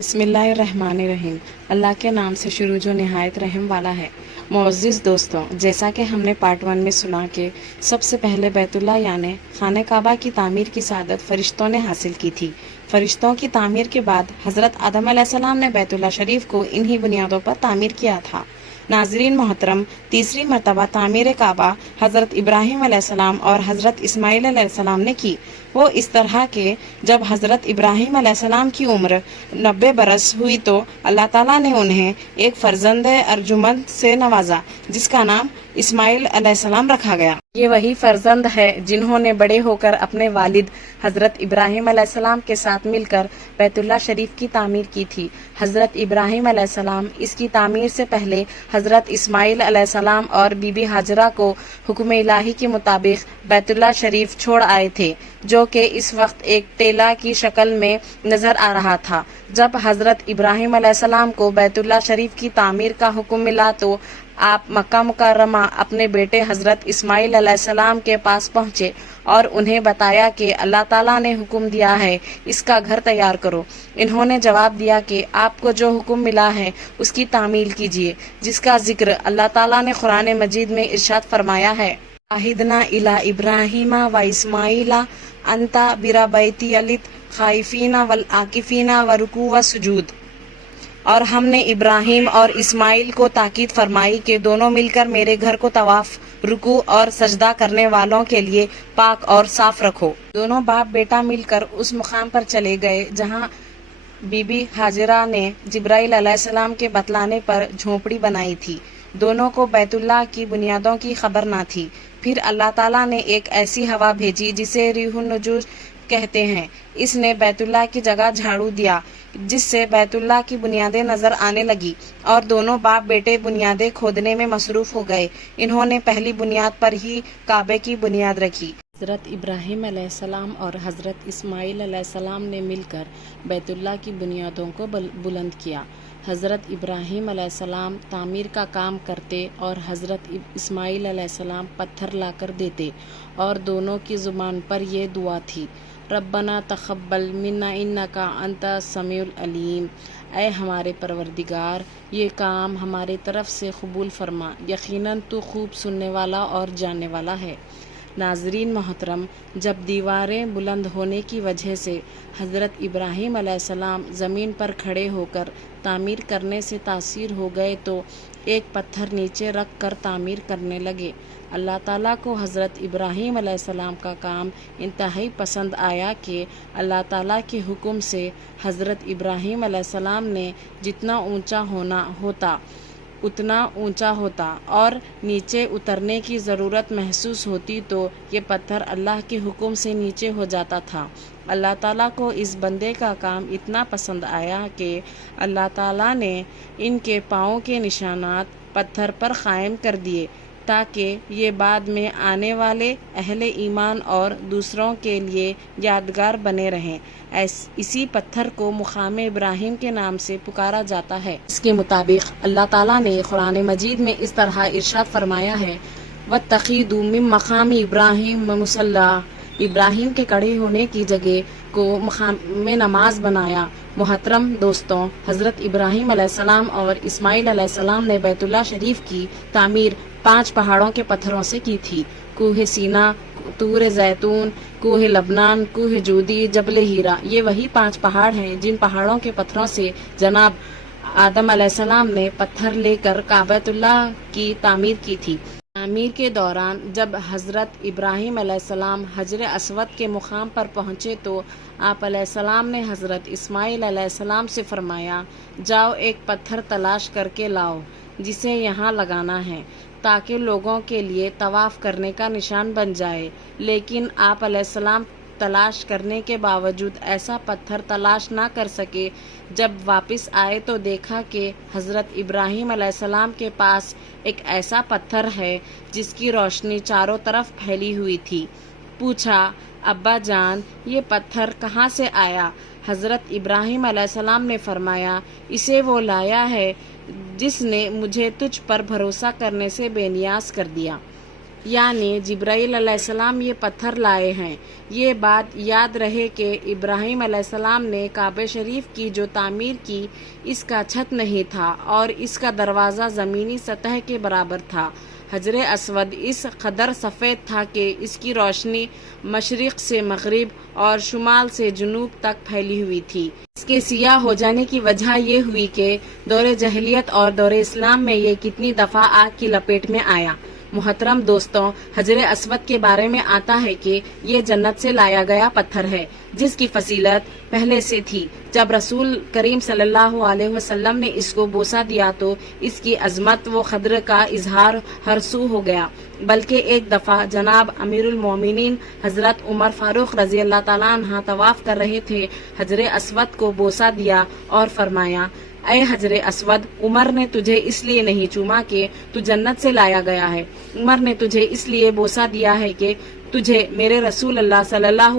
بسم اللہ الرحمن الرحیم۔ اللہ کے نام سے شروع جو نہایت رحم والا ہے۔ معزز دوستوں، جیسا کہ ہم نے پارٹ 1 میں سنا کہ سب سے پہلے بیت اللہ یعنی خانہ کعبہ کی تعمیر کی سعادت فرشتوں نے حاصل کی تھی۔ فرشتوں کی تعمیر کے بعد حضرت آدم علیہ السلام نے بیت اللہ شریف کو انہی بنیادوں پر تعمیر کیا تھا۔ ناظرین محترم، تیسری مرتبہ تعمیر کعبہ حضرت ابراہیم علیہ السلام اور حضرت اسماعیل علیہ السلام نے کی۔ وہ اس طرح کہ جب حضرت ابراہیم علیہ السلام کی عمر 90 برس ہوئی تو اللہ تعالیٰ نے انہیں ایک فرزند ارجمند سے نوازا جس کا نام اسماعیل علیہ السلام رکھا گیا۔ یہ وہی فرزند ہے جنہوں نے بڑے ہو کر اپنے والد حضرت ابراہیم علیہ السلام کے ساتھ مل کر بیت اللہ شریف کی تعمیر کی تھی۔ حضرت ابراہیم علیہ السلام اس کی تعمیر سے پہلے حضرت اسماعیل علیہ السلام اور بی بی ہاجرہ کو حکم الہی کے مطابق بیت اللہ شریف چھوڑ آئے تھے، جو کہ اس وقت ایک ٹیلہ کی شکل میں نظر آ رہا تھا۔ جب حضرت ابراہیم علیہ السلام کو بیت اللہ شریف کی تعمیر کا حکم ملا تو آپ مکہ مکرمہ اپنے بیٹے حضرت اسماعیل علیہ السلام کے پاس پہنچے اور انہیں بتایا کہ اللہ تعالیٰ نے حکم دیا ہے اس کا گھر تیار کرو۔ انہوں نے جواب دیا کہ آپ کو جو حکم ملا ہے اس کی تعمیل کیجیے، جس کا ذکر اللہ تعالیٰ نے قرآن مجید میں ارشاد فرمایا ہے۔ عہدنا الی ابراہیم و اسماعیل انتا برا بیتی خائفین والعاکفین ورکوع وسجود۔ اور ہم نے ابراہیم اور اسماعیل کو تاکید فرمائی کہ دونوں مل کر میرے گھر کو طواف، رکوع اور سجدہ کرنے والوں کے لیے پاک اور صاف رکھو۔ دونوں باپ بیٹا مل کر اس مقام پر چلے گئے جہاں بی بی ہاجرہ نے جبرائیل علیہ السلام کے بتلانے پر جھونپڑی بنائی تھی۔ دونوں کو بیت اللہ کی بنیادوں کی خبر نہ تھی۔ پھر اللہ تعالیٰ نے ایک ایسی ہوا بھیجی جسے ریح النجوم کہتے ہیں۔ اس نے بیت اللہ کی جگہ جھاڑو دیا جس سے بیت اللہ کی بنیادیں نظر آنے لگی اور دونوں باپ بیٹے بنیادیں کھودنے میں مصروف ہو گئے۔ انہوں نے پہلی بنیاد پر ہی کعبے کی بنیاد رکھی۔ حضرت ابراہیم علیہ السلام اور حضرت اسماعیل علیہ السلام نے مل کر بیت اللہ کی بنیادوں کو بلند کیا۔ حضرت ابراہیم علیہ السلام تعمیر کا کام کرتے اور حضرت اسماعیل علیہ السلام پتھر لا کر دیتے، اور دونوں کی زبان پر یہ دعا تھی: ربنا تقبل منا انک انت السمیع العلیم۔ اے ہمارے پروردگار، یہ کام ہمارے طرف سے قبول فرما، یقیناً تو خوب سننے والا اور جاننے والا ہے۔ ناظرین محترم، جب دیواریں بلند ہونے کی وجہ سے حضرت ابراہیم علیہ السلام زمین پر کھڑے ہو کر تعمیر کرنے سے تاثیر ہو گئے تو ایک پتھر نیچے رکھ کر تعمیر کرنے لگے۔ اللہ تعالیٰ کو حضرت ابراہیم علیہ السلام کا کام انتہائی پسند آیا کہ اللہ تعالیٰ کے حکم سے حضرت ابراہیم علیہ السلام نے جتنا اونچا ہونا ہوتا اتنا اونچا ہوتا اور نیچے اترنے کی ضرورت محسوس ہوتی تو یہ پتھر اللہ کے حکم سے نیچے ہو جاتا تھا۔ اللہ تعالیٰ کو اس بندے کا کام اتنا پسند آیا کہ اللہ تعالیٰ نے ان کے پاؤں کے نشانات پتھر پر قائم کر دیے تاکہ یہ بعد میں آنے والے اہل ایمان اور دوسروں کے لیے یادگار بنے رہیں۔ اسی پتھر کو مقام ابراہیم کے نام سے پکارا جاتا ہے۔ اس کے مطابق اللہ تعالیٰ نے قرآن مجید میں اس طرح ارشاد فرمایا ہے: وَاتَّخِذُوا مِن مَّقَامِ إِبْرَاهِيمَ مُصَلًّى۔ ابراہیم کے کھڑے ہونے کی جگہ کو مقام نماز بنایا۔ محترم دوستوں، حضرت ابراہیم علیہ السلام اور اسماعیل علیہ السلام نے بیت اللہ شریف کی تعمیر 5 پہاڑوں کے پتھروں سے کی تھی: کوہ سینا، طور زیتون، کوہ لبنان، کوہ جودی، جبل ہیرا۔ یہ وہی 5 پہاڑ ہیں جن پہاڑوں کے پتھروں سے جناب آدم علیہ السلام نے پتھر لے کر کعبۃ اللہ کی تعمیر کی تھی۔ تعمیر کے دوران جب حضرت ابراہیم علیہ السلام حجر اسود کے مقام پر پہنچے تو آپ علیہ السلام نے حضرت اسماعیل علیہ السلام سے فرمایا: جاؤ ایک پتھر تلاش کر کے لاؤ جسے یہاں لگانا ہے تاکہ لوگوں کے لیے طواف کرنے کا نشان بن جائے۔ لیکن آپ علیہ السلام تلاش کرنے کے باوجود ایسا پتھر تلاش نہ کر سکے۔ جب واپس آئے تو دیکھا کہ حضرت ابراہیم علیہ السلام کے پاس ایک ایسا پتھر ہے جس کی روشنی چاروں طرف پھیلی ہوئی تھی۔ پوچھا: ابا جان، یہ پتھر کہاں سے آیا؟ حضرت ابراہیم علیہ السلام نے فرمایا: اسے وہ لایا ہے جس نے مجھے تجھ پر بھروسہ کرنے سے بے نیاز کر دیا۔ یعنی جبرائیل علیہ السلام یہ پتھر لائے ہیں۔ یہ بات یاد رہے کہ ابراہیم علیہ السلام نے کعبہ شریف کی جو تعمیر کی، اس کا چھت نہیں تھا اور اس کا دروازہ زمینی سطح کے برابر تھا۔ حجر اسود اس قدر سفید تھا کہ اس کی روشنی مشرق سے مغرب اور شمال سے جنوب تک پھیلی ہوئی تھی۔ اس کے سیاہ ہو جانے کی وجہ یہ ہوئی کہ دور جاہلیت اور دور اسلام میں یہ کتنی دفعہ آگ کی لپیٹ میں آیا۔ محترم دوستوں، حجر اسود کے بارے میں آتا ہے کہ یہ جنت سے لایا گیا پتھر ہے، جس کی فضیلت پہلے سے تھی۔ جب رسول کریم صلی اللہ علیہ وسلم نے اس کو بوسہ دیا تو اس کی عظمت و قدر کا اظہار ہر سو ہو گیا۔ بلکہ ایک دفعہ جناب امیر المومنین حضرت عمر فاروق رضی اللہ تعالیٰ عنہ طواف کر رہے تھے، حجر اسود کو بوسہ دیا اور فرمایا: اے حجر اسود، عمر نے تجھے اس لیے نہیں چوما کہ تو جنت سے لایا گیا ہے، عمر نے تجھے اس لیے بوسہ دیا ہے کہ تجھے میرے رسول اللہ صلی اللہ